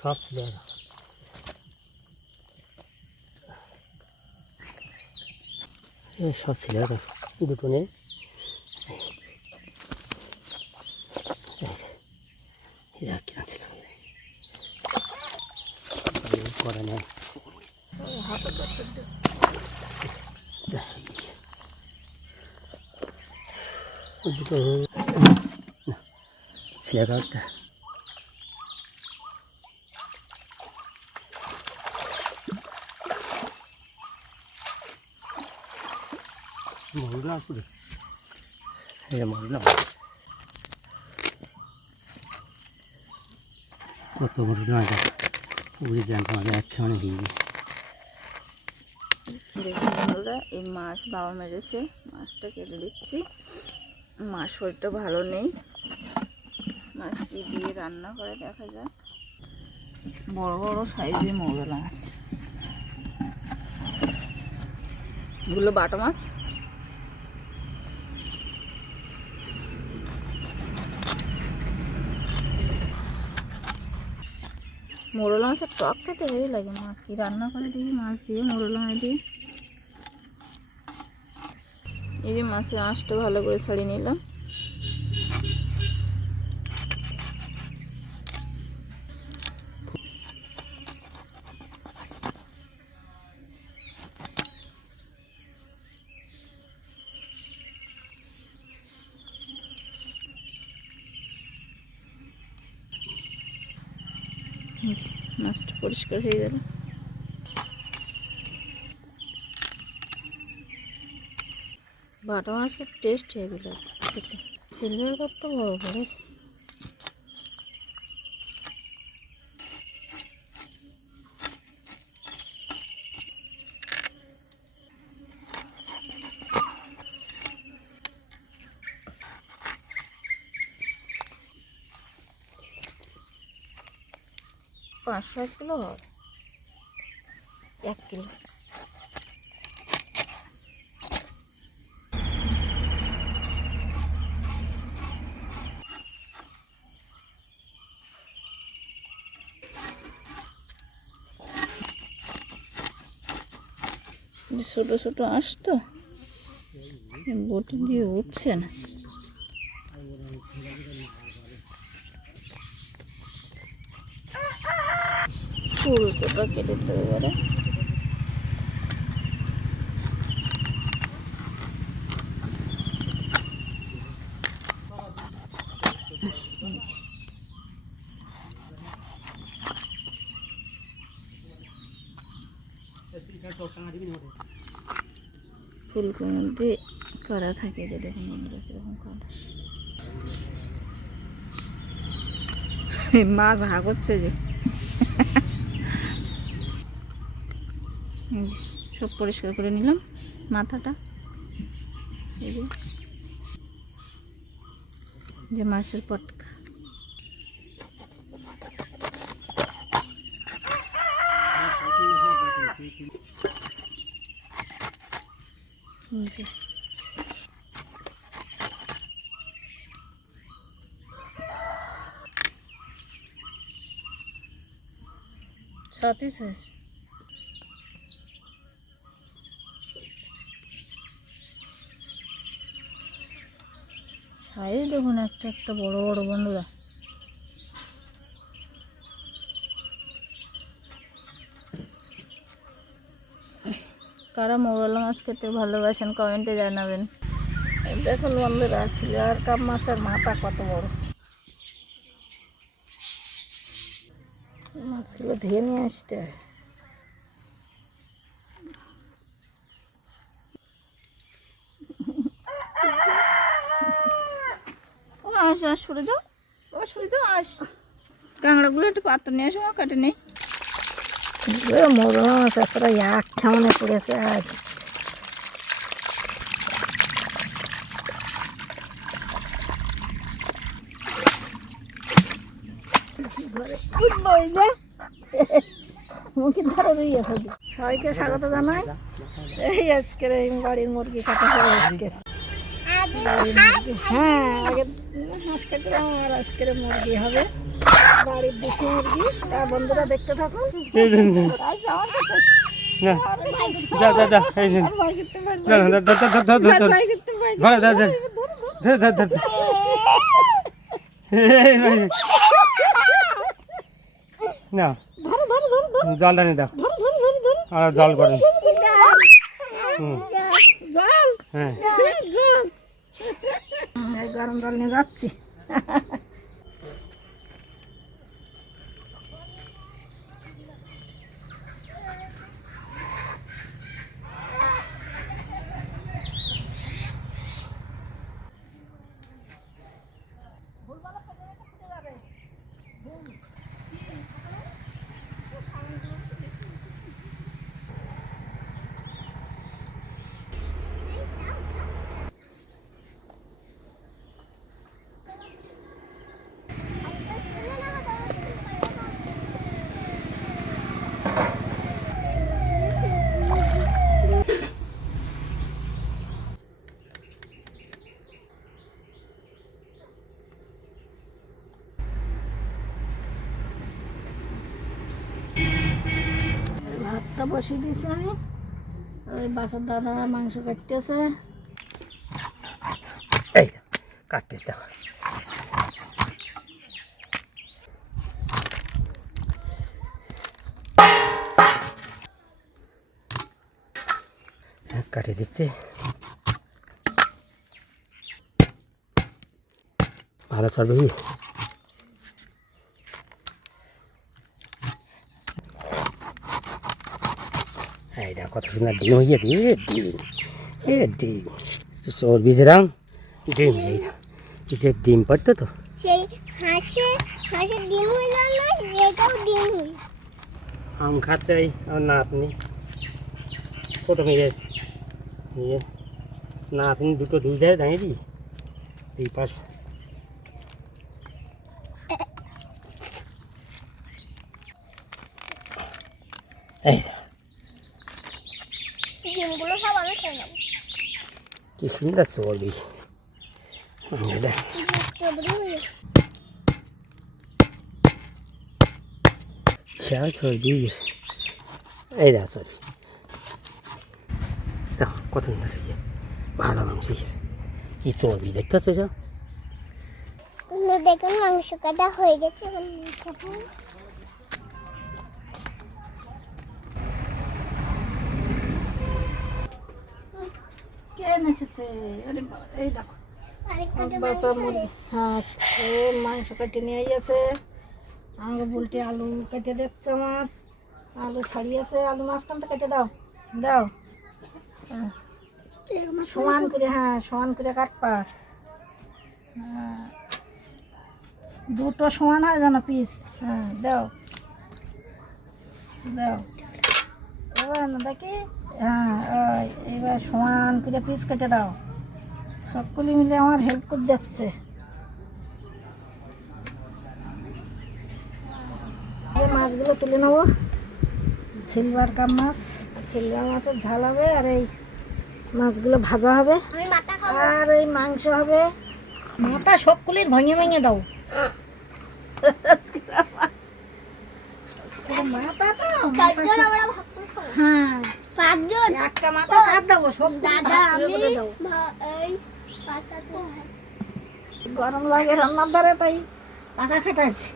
সব ছিল সব ছিল দুটো নেই কিনেছিলাম করে নেই দুটো সিয়ারটা মরুলা আসবে হ্যাঁ মরুলা কত বড় না উড়ে যান আমাদের একখানে হয়ে গেছে। দেখুন বন্ধুরা, এই মাছ বাবা মেরেছে, মাছটা কেটে দিচ্ছি। মাছ শরীরটা ভালো নেই, মাছ কি দিয়ে রান্না করে দেখা যাক। বড় বড় সাইজে মৌরলা মাছ, এগুলো বাটা মাছ। মোরলা মাছের টক খেতে হেভি লাগে। মাছ কি রান্না করে দেখি, মাছ দিয়ে মোরলা মাছ দিয়ে। এই যে মাছের আঁশটা ভালো করে ছাড়িয়ে নিলাম। মাছটা পরিষ্কার হয়ে গেল। বাটা মাছের টেস্ট হেভি লাগে খেতে। সিলভার কাপটা বড় করেছে। পাঁচশো 1 কিলো হবে, 1 কিলো। ছোটো ছোটো আঁশ তো বটি দিয়ে উঠছে না। ফুলকোটা কেটে দিতে এবারে। ফুলকোর মধ্যে করা থাকে, যে দেখুন বন্ধুরা কিরকম করা। মাছ হা করছে যে। সব পরিষ্কার করে নিলাম মাথাটা। এই যে মাছের পটকা। জি সাথে শেষ। সাইজ দেখুন একটা একটা বড় বড় বন্ধুরা। কারা মৌরলা মাছ খেতে ভালোবাসেন কমেন্টে জানাবেন। দেখুন বন্ধুরা, সিলভার কাপ মাছের মাথা কত বড়। মাছগুলো ধুয়ে নিয়ে আসতে হয়। আস আস সরে যাও, বাবা সরে যাও, আস। কাঁকড়াগুলো একটু পাত্র নিয়ে আসো, কাটে নেই। মৌরলা মাছ এতটা এক সামনে পড়েছে আজ। সবাইকে স্বাগত জানাই। এই আজকের এই বাড়ির মুরগি কাটা হবে আজকের। হ্যাঁ আগে হাঁস কাটলাম, আর আজকের মুরগি হবে। বাড়ির দেশি মুরগি। বন্ধুরা দেখতে থাকুন। এই দেন, দেন। না যা যা যা এই দেন। না না ধর ধর ধর ধর ধর ধর ধর ধর ধর ধর ধর ধর। এই ভাই না জলটা নিয়ে দাও আর জল করেন। হ্যাঁ গরম জল নিয়ে যাচ্ছি। ভাতটা বসিয়ে দিয়েছি আমি। ওই বাসার দাদা মাংস কাটতেছে। এই কাটতেছ দেখো। কাটিয়ে দিচ্ছি। ভালো চলবে। এই দেখো কত সুন্দর ডিম হয়ে ডিম ডিম চর্বি যেরাম ডিম। এই ডিম পারতো তো সেই হাঁসের ডিম হইল না, এটাও ডিম হইল। আম খাচ্ছে আমার নাতনি, ছোটো মেয়ে নাতনি দুটো দুই ধারে দাঁড়িয়ে দিই দুই পাশ। এই ডিমগুলো সব আমি খেয়ে নেবো। কি সুন্দর চর্বি। চবড়ি হইল। খেয়াল চর্বি গেছে। এই দেখো চর্বি দেখো কত সুন্দর ভালো মাংস গেছে। কি চর্বি দেখতে পাচ্ছ সব। দেখুন মাংস কাটা হয়ে গেছে। কে এসেছে? এই দেখো বাচ্চা মুরগি। হ্যাঁ ও মাংস কেটে নিয়ে গেছে। আমাকে বলতে আলু কেটে দিচ্ছে আমার। আলু ছাড়িয়েছে, আলু মাঝখানটা কেটে দাও দাও। সমান করে, হ্যাঁ সমান করে কাটপা। দুটো সমান হয় যেন পিস। হ্যাঁ দাও দাও। এবার না দেখি, হ্যাঁ এবার সমান করে পিস কেটে দাও। সবগুলি মিলে আমার হেল্প করে দিচ্ছে। মাছগুলো তুলে নেবো। সিলভার কাপ মাছ, সিলভার মাছের ঝাল হবে, আর এই মাছগুলো ভাজা হবে, আর এই মাংস হবে। মাথা সবগুলির ভেঙে ভেঙে দাও। মাথা তো হ্যাঁ 5 জন একটা মাথা কাট দেবো সব দাদা আমি এই গরম লাগে রান্নার ধারে, তাই টাকা খাটাইছি।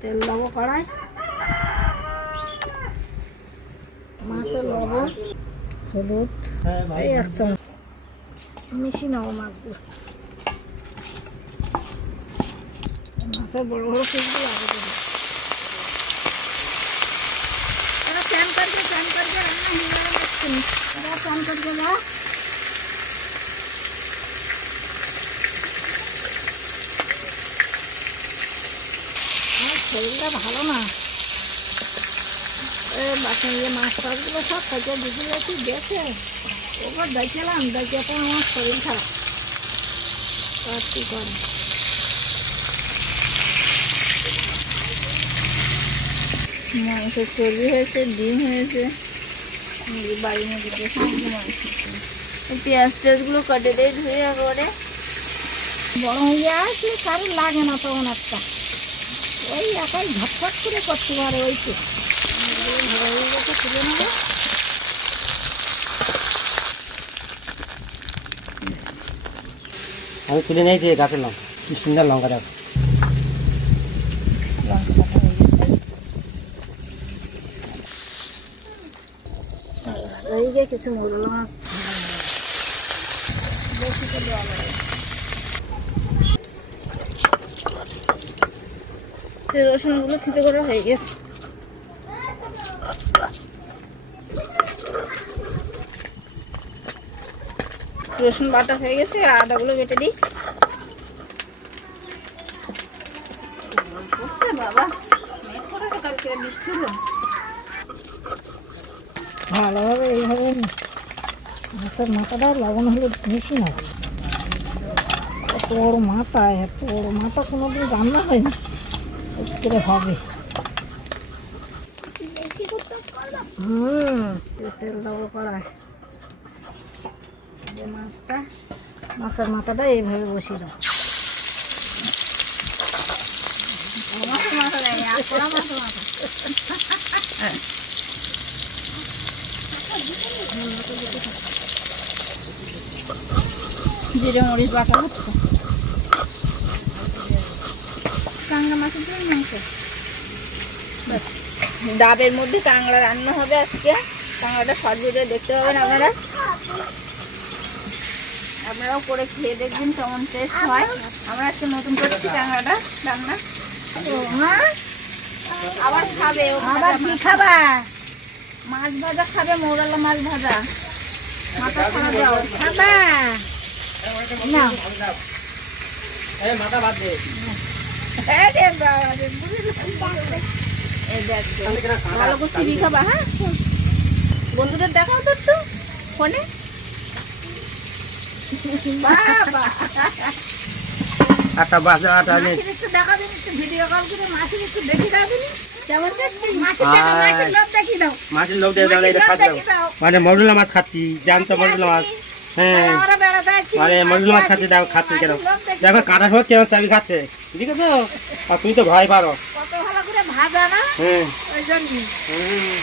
তেল দেবো কড়াই, মাছের লবণ হলুদ এই 1 চামচ মিশিয়ে নেবো মাছগুলো। মাছের বড় বড় পিসগুলো আগে দেবো। প্যান করকে রান্না হয়ে গেলে দেখছি। প্যান করকে যা শরীরটা ভালো না। বাসন দিয়ে মাছ টাছগুলো সব খাইতে বুঝে গেছি দেখে ওপর দেখলাম, দেখে তো আমার শরীর খারাপ। আর কি করে মাংস চর্বি হয়েছে, ডিম হয়েছে, বাড়ির মধ্যে দেখে মাংস। পেঁয়াজ টেয়াজগুলো কেটে দিয়ে ধুয়ে করে বড় হয়ে আসলে কারোর লাগে না তখন একটা ওই একাই ঝটফট করে করতে পারে, ওই তো হয়ে গেছে, তুলে নেবো। আমি তুলে নিয়েছি গাছের লঙ্কা, কি সুন্দর লঙ্কা দেখো। লঙ্কা কাটা হয়ে গেছে, এই যে কিছু মৌরলা মাছ বেশি করে দেওয়া যাবে। রসুনগুলো থেতে করা হয়ে গেছে। রসুন বাটা হয়ে গেছে, আদাগুলো কেটে দিই। বাবা মেঘ করেছে, কালকে বৃষ্টি হলো। ভালোভাবে এইভাবে মাছের মাথাটা লবণ হলুদ বেশি না, এত বড় মাথা, এত বড় মাথা কোনোদিন রান্না হয় না, করে হবে। তেল দেবো কড়াই, যে মাছটা, মাছের মাথাটা এইভাবে বসিয়ে দাও। মাছের মাথা দেয়নি, আর কড়া মাছের মাথা। জিরে মরিচ বাটা হচ্ছে। কাঁকড়া মাছের জন্য মাংস, ডাবের মধ্যে কাঁকড়া রান্না হবে আজকে। কাঁকড়াটা শর্ট ভিডিও দেখতে পাবেন আপনারা, আপনারাও করে খেয়ে দেখবেন কেমন টেস্ট হয়। আমরা আজকে নতুন করছি কাঁকড়াটা রান্না। আবার খাবে, আবার কি খাবা? মাছ ভাজা খাবে, মৌরালা মাছ ভাজা, মাথা ছাড়া দাও খাবা না? মাথা বাদ দে। এই দেখো, ভালো করে চিবি খাবা। হ্যাঁ, বন্ধুদের দেখাও তো একটু ফোনে। বাবা আটা বাজা আটা নেই। মাছের একটু দেখাবেন, একটু ভিডিও কল করে মাছের একটু দেখে দেবেন কেমন টেস্টি। মাছের দেখা, মাছের লোভ দেখিয়ে দাও, মাছের লোক দিয়ে দাও, এটা খাতে দাও। মানে মরুলা মাছ খাচ্ছি, জানতো মরুলা মাছ। হ্যাঁ, আমরা বেড়াতে আছি, মানে মরুলা মাছ খাচ্ছি, দাও খাচ্ছি কেন? দেখো কাটা সময় কেমন চাবি খাচ্ছে, ঠিক আছে? আর তুই তো ভয় পারো। কত ভালো করে ভাজা না, হ্যাঁ, ওই জন্য হুম।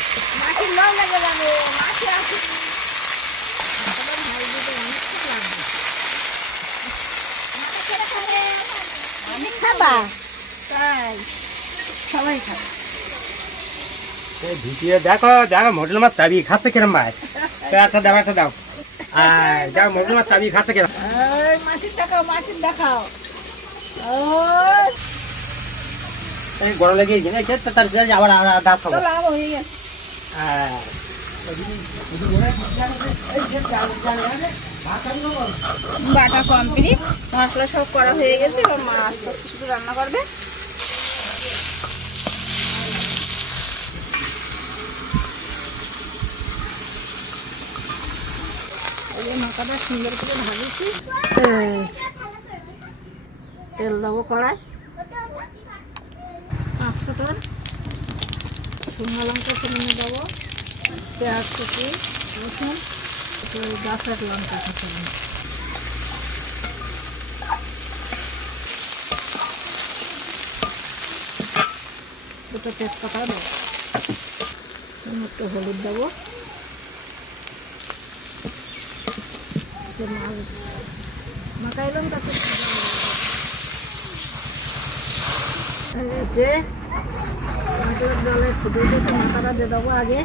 মাছের লোভ লেগে যাবে। মাছে আছে অনেক খাবা, তাই সবাই খাবে। এই ভিডিও দেখো, দেখো মরুলা মাছ চাবি খাচ্ছে কিরম ভাই। একটা দাও, একটা দাও। আর দেখো মরুলা মাছ চাবি খাচ্ছে কিরম। ওই মাছের দেখাও, মাছের দেখাও। ও এই গরম লেগে গেছে, তার আবার দাঁত খাবো। তো লাভ হয়ে গেছে। হ্যাঁ, বাটা কমপ্লিট, মশলা সব করা হয়ে গেছে। এবার মাছ শুধু রান্না করবে। এই যে মাথাটা সুন্দর করে ভাজেছি। তেল দেবো কড়াই, 5 ফোঁটন শুকনো লঙ্কা কিনে দেবো, পেঁয়াজ কুচি, রসুন, গাছের লঙ্কা কুচি, দুটো তেজপাতা দেবো, একটু হলুদ দেবো, মাখাই লঙ্কা যে জলে ফুটে উঠেছে, মাথাটা দিয়ে দেবো আগে।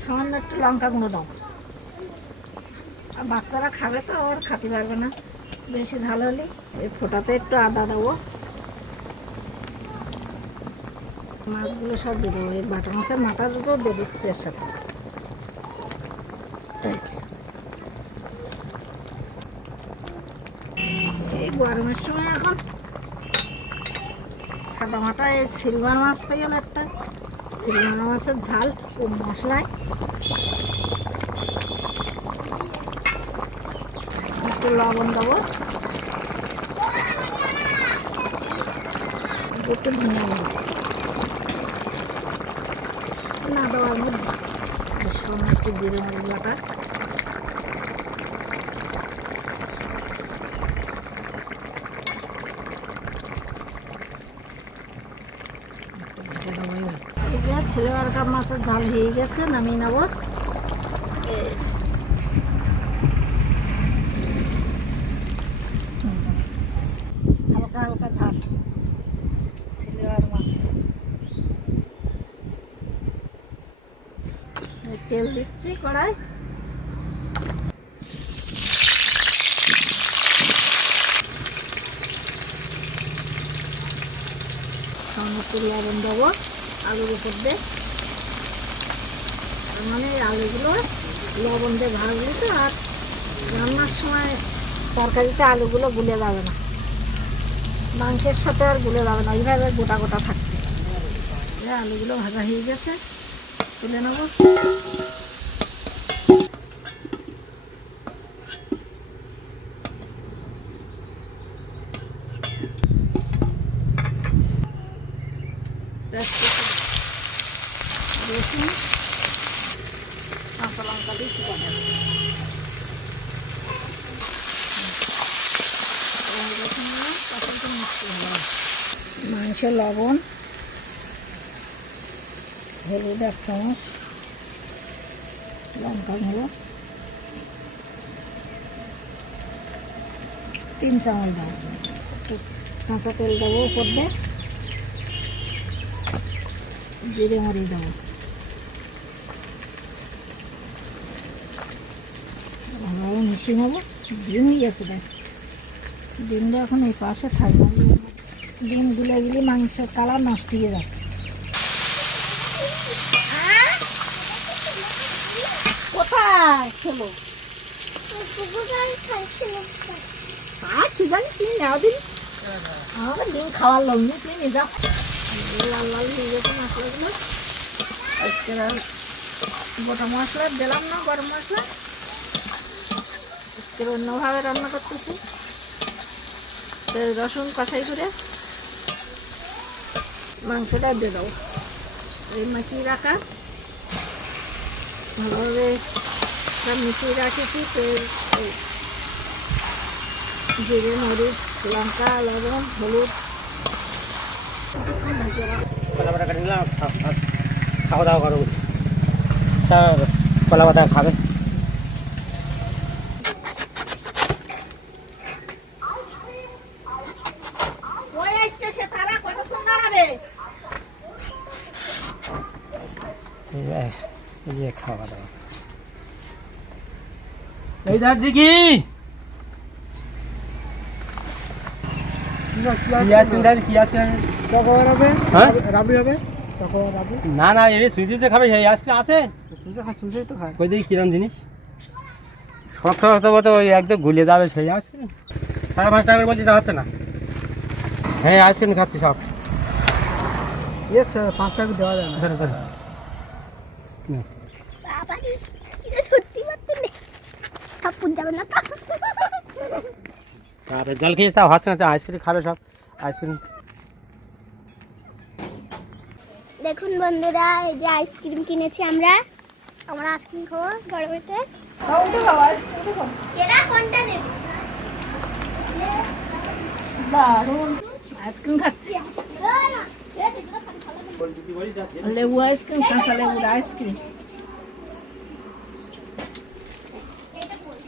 সামান্য একটু লঙ্কা গুঁড়ো দাও, আর বাচ্চারা খাবে তো আর খেতে পারবে না বেশি ঝাল হলে। এই ফোটাতে একটু আদা দেবো, মাছগুলো সব দিয়ে দেবো, এই বাটা মাছের মাথা দুটো দিয়ে দিচ্ছে এর সাথে। এই গরমের সময় এখন সাদা মাটা, এই সিলভার মাছ পাই হলো একটা, সিলভার মাছের ঝাল মশলায় একটু লবণ দেবো, একটু ধনিয়া দেবো না দেওয়ার মধ্যে, সামনে একটু জিরে মরিচ বাটা, সব মাছের ঝাল হয়ে গেছে, নামিয়ে নেব। হালকা হালকা ঝাল সিলভার মাছ। তেল দিচ্ছি কড়াই। একটু লবণ দেবো আলুর উপর দিয়ে, তার মানে আলুগুলো লবণ দিয়ে ভাজলে তো আর রান্নার সময় তরকারিতে আলুগুলো গুলে যাবে না, মাংসের সাথে আর গুলে যাবে না, এইভাবে গোটা গোটা থাকবে। আলুগুলো ভাজা হয়ে গেছে, তুলে নেবো। রসুন কাঁচা লঙ্কা দিয়ে শুকা দেবো। মাংস লবণ হলুদ 1 চামচ, লঙ্কা গুঁড়ো 3 চামচ দেবো, একটু কাঁচা তেল দেবো উপর দিয়ে, জিরে মরিচ দেবো, ভালোভাবে মিশিয়ে নেবো। ডিম গেছে দেখ, ডিমটা এখন এই পাশে থাকবে, ডিম গুলে গেলে মাংসের কালার নষ্ট হয়ে যাবে। কোথায় ছিল কি জানি তুমি নেওয়া দিন, আমাদের ডিম খাওয়ার লোক নেই, তুমি নিয়ে যাও। লাল লাল হয়ে গেছে মশলাগুলো, আজকে গোটা মশলা দিলাম না, গরম মশলা আজকে অন্যভাবে রান্না করতেছি। রসুন কষাই করে মাংসটা দিয়ে দেবো, এই মাখিয়ে রাখা ভালোভাবে সব মিশিয়ে রাখেছি। তেল, জিরে মরিচ লঙ্কা লবণ হলুদ খাওয়া দাওয়া করো, কলা পাতা খাবে। খাওয়া দাওয়া এই দার দিকে না না এই সুইচে খাবে, সেই আজকে আছে তো খায়। ওই দিকে কিরম জিনিস শক্ত শক্ত মতো ওই একদম গুলিয়ে যাবে, সেই আইসক্রিম 5.5 টাকা করে বলছি, তা হচ্ছে না। হ্যাঁ আইসক্রিম খাচ্ছি সব, 5 টাকা দেওয়া যায় না। জল খেয়েছি তাও হচ্ছে না, তো আইসক্রিম খাবে সব আইসক্রিম। দেখুন বন্ধুরা, এই যে আইসক্রিম কিনেছি আমরা আইসক্রিম খাবো গরমেতে। এরা কোনটা নেবে? দারুন আইসক্রিম খাচ্ছি, লেবু আইসক্রিম, কাঁচা লেবুর আইসক্রিম।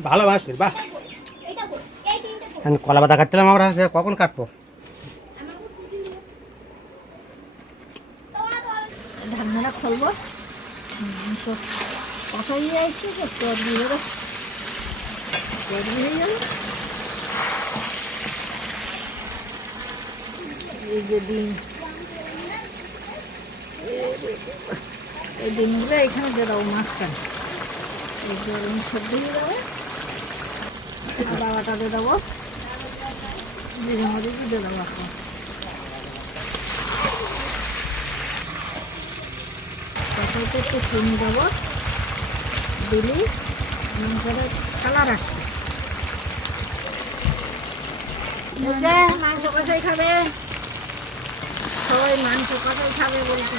ভালো আইসক্রিম, বাহ। কলা পাতা কাটছিলাম আমরা, কখন কাটবো? ঢাকনাটা খুলবো, কষা হয়ে যাচ্ছে, তেল দিয়ে দেবো, তেল হয়ে গেল। এই যে ডিম, এই ডিমগুলো এখানে দিয়ে দেবো মাঝখানে, এই গরম সবজি দিয়ে দেবো, আদা বাটা দিয়ে দেবো, জিরে মরিচ দিয়ে দেবো। এখন কষাইতে একটু চিনি দেবো, দিলে মাংসটা কালার আসবে। মাংস কষাই খাবে, সবাই মাংস কষাই খাবে বলছে,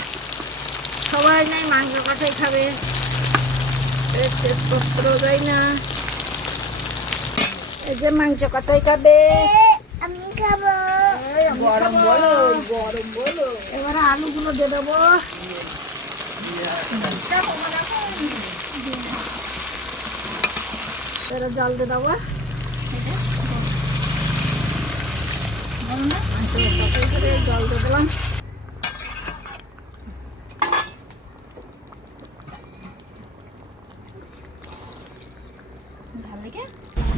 সবাই নাই মাংস কষাই খাবে, তেজপত্র দেয় না। এই যে মাংস কষাই খাবে, আমি খাবো। গরম বলো, গরম বলো। এবারে আলুগুলো দিয়ে দেবো, এরা জল দিয়ে দেবো জল দিয়ে দিলাম।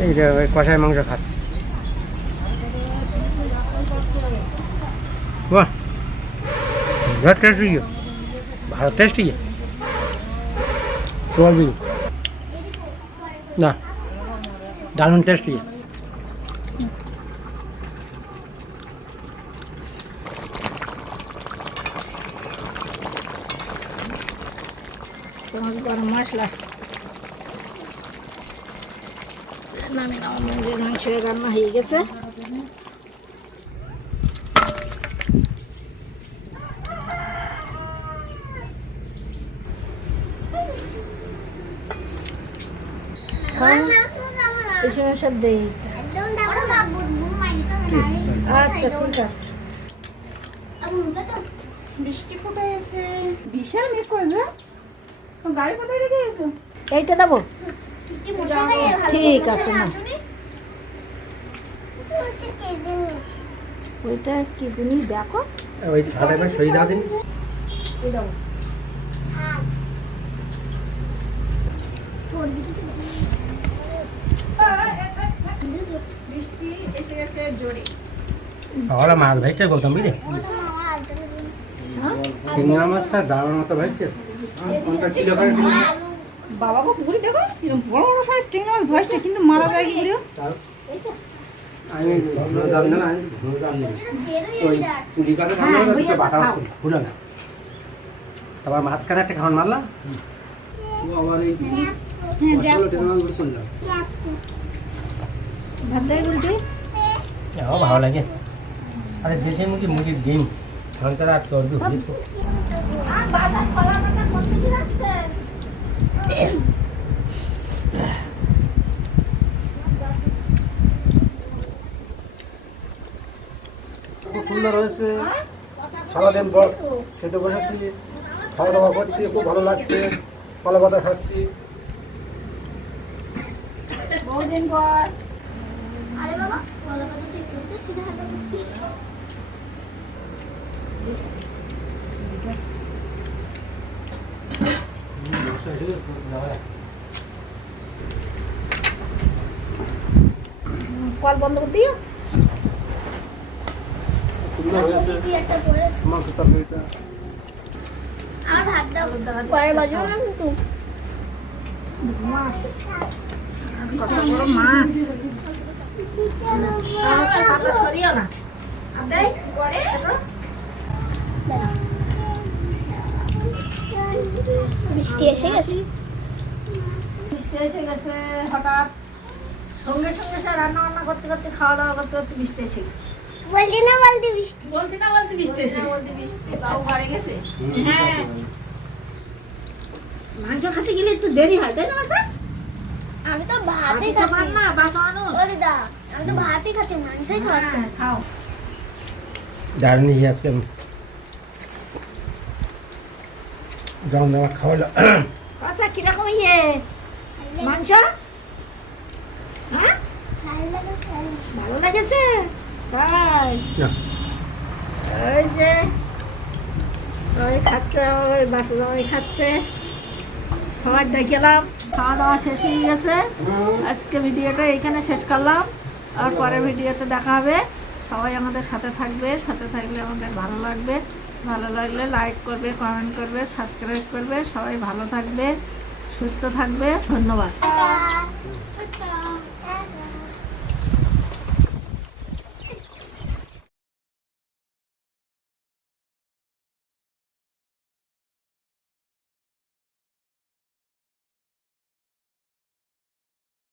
এই যে ওই কষাই মাংস খাচ্ছি। বাহ, बहुत टेस्टी है, बहुत टेस्टी है। सोयाबीन ना दारुण टेस्टी है। তোমার গরম মশলা নামে নাও, মুরগির মাংস রান্না হয়ে গেছে। এসব এসব দেই। আচ্ছা ঠিক আছে। বৃষ্টি ফুটে এসে বিশাল মেঘ করে না, গাড়ি কোথায় রেখে গেছো? এইটা দেবো, ঠিক আছে না। ওইটা কি জিনিস দেখো, ওই সাদা করে সই দাও দিন। এই দেবো। বৃষ্টি এসে গেছে জোরে। ওরা মাছ ভাজতে গৌতম বুঝলি, চিংড়া মাছটা দারুণ মতো ভাজছে। কিলো করে বাবা গো পুকুরি দেখো এরকম বড় বড় সাইজ চিংড়ি মাছ ভাজছে, কিন্তু মারা যায় কি করে? আমি ঘন দাম না, আমি ঘন দাম নেই। ওই পুলি কাছে দাম না, তো বাটা খুলে না। তারপর মাঝখানে একটা খাওয়ান মারলাম, ও আবার এই মশলা টেনে করে শুনলাম। ভাত দেয় উল্টে ও ভালো লাগে। আরে দেশের মুখে মুখে ডিম সঞ্চার আর চর্বি হয়েছে। খুব সুন্দর হয়েছে, সারাদিন পর খেতে বসেছি, খাওয়া দাওয়া করছি, খুব ভালো লাগছে, কলা পাতা খাচ্ছি। বহুদিন পর আরে বাবা কলা পাতা দিয়ে তুলতে ছিঁড়ে হাতে কল বন্ধ করে দিও। সুন্দর হয়েছে একটা পড়ে মাংস তরকারিটা। আমার ভাত দাও পরে বাজবো না কিন্তু মাছ, কত বড় মাছ। পাতা সরিও না, আদাই পরে বৃষ্টি এসে গেছে। বৃষ্টি এসে গেছে হঠাৎ, সঙ্গে সঙ্গে সে রান্না বান্না করতে করতে খাওয়া দাওয়া করতে করতে বৃষ্টি এসে গেছে। বলতে না বলতে বৃষ্টি বলতে না বলতে বৃষ্টি এসে বৃষ্টি বাবু ঘরে গেছে। হ্যাঁ, মাংস খেতে গেলে একটু দেরি হয় তাই না বাসা? আমি তো ভাতই খাতে খাচ্ছি না বাসা মানুষ। ও দিদা আমি তো ভাতই খাচ্ছি, মাংসই খাওয়াচ্ছি। হ্যাঁ, খাও। দারুণ নিয়ে আজকে যখন আমার খাওয়ালো। আচ্ছা কিরকম মাংস? হ্যাঁ ভালো লাগছে। ভালো লেগেছে তাই? না, ওই যে ওই খাচ্ছে, ওই বাসা জামাই খাচ্ছে, সবাই দেখলাম। খাওয়া দাওয়া শেষ হয়ে গেছে। আজকে ভিডিওটা এইখানে শেষ করলাম, আর পরের ভিডিওতে দেখা হবে। সবাই আমাদের সাথে থাকবে, সাথে থাকলে আমাদের ভালো লাগবে। ভালো লাগলে লাইক করবে, কমেন্ট করবে, সাবস্ক্রাইব করবে। সবাই ভালো থাকবে, সুস্থ থাকবে। ধন্যবাদ। টাটা।